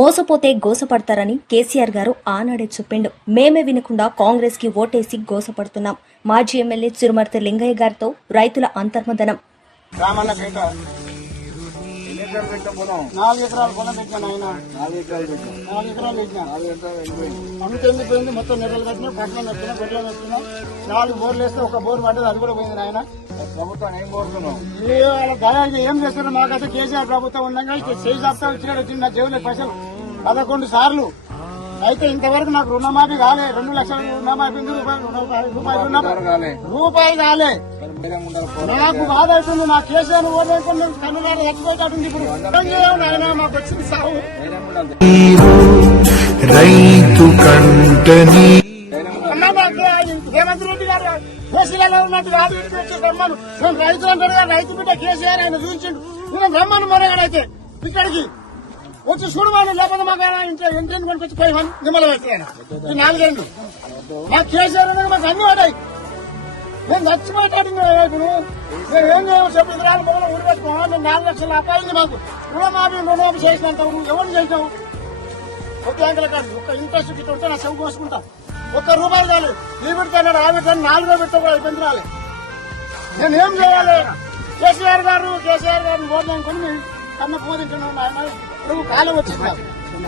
మోసపోతే గోసపడతారని కేసీఆర్ గారు ఆనాడే చెప్పిండు. మేమే వినకుండా కాంగ్రెస్ కి ఓటేసి గోసపడుతున్నాం. మాజీ ఎమ్మెల్యే చిరుమర్తి లింగయ్య గారితో రైతుల అంతర్మదనం. 4 ఎకరాలు పొలం పెట్టాను ఆయన. 4 ఎకరాలు పెట్టినా అంతెందుకు మొత్తం నెలలు కట్టినా పట్నం పెట్టినా గొడ్లం పెట్టినా 4 బోర్లు వేస్తే ఒక బోర్ పడ్డది, అది కూడా పోయింది ఆయన. ప్రభుత్వం ఏం కోరుతున్నాం ఏం చేస్తున్నారు? మాకైతే కేసీఆర్ ప్రభుత్వం ఉండగా చేసి చెప్తా ఇచ్చినాడు. వచ్చింది నా జేబులో పైసలు 11 సార్లు. అయితే ఇంతవరకు నాకు రుణమాఫీ కాలే. 2 లక్షల రుణమాఫీ, రూపాయి కాలే. నాకు బాధ అవుతుంది. నా కేసీఆర్ ఓడేసుకుని కన్నులారా చచ్చిపోయేటట్టుంది. ఇప్పుడు ఆయన మాకు వచ్చింది సాగు. రైతు కంటని రేవంత్ రెడ్డి గారు కేసీఆర్ ఉన్నట్టు కాదు. ఇంటికి వచ్చి రమ్మను. మేము రైతులు అంటారు కదా, రైతు బిడ్డ కేసీఆర్ ఆయన చూపించిండు. నేను రమ్మను మరగాడైతే ఇక్కడికి వచ్చి చూడమని, లేకపోతే మాకు ఇంటి కొనుకొచ్చి 5 మంది నిమ్మలు పెట్టాను. ఈ 4 ఏళ్ళు మాకు కేసీఆర్ మాకు అన్ని పడ్డాయి. నేను చచ్చిపోయేటట్టు ఇప్పుడు మేము ఏం చేయము చెప్పి ఇతరాలు కూడా ఊరు పెట్టుకోవాలి. మేము 4 లక్షల అపాయింది మాకు. రుణమాఫీ చేసినంత ఎవరు చేసావు? ఒక బ్యాంకుల కాదు, ఒక్క ఇంట్రెస్ట్ గిట్ట ఉంటే నా చెవు కోసుకుంటాం. ₹1 కాలేదు. ఈ పెడతాడు, ఆ పెడతాను, 4 పెడతా కూడా ఇబ్బంది రాలేదు. నేను ఏం చేయాలి? కేసీఆర్ గారు ఓట్లు అనుకుని కన్న పోదింటున్నాను. ఆయన కాలం వచ్చింది.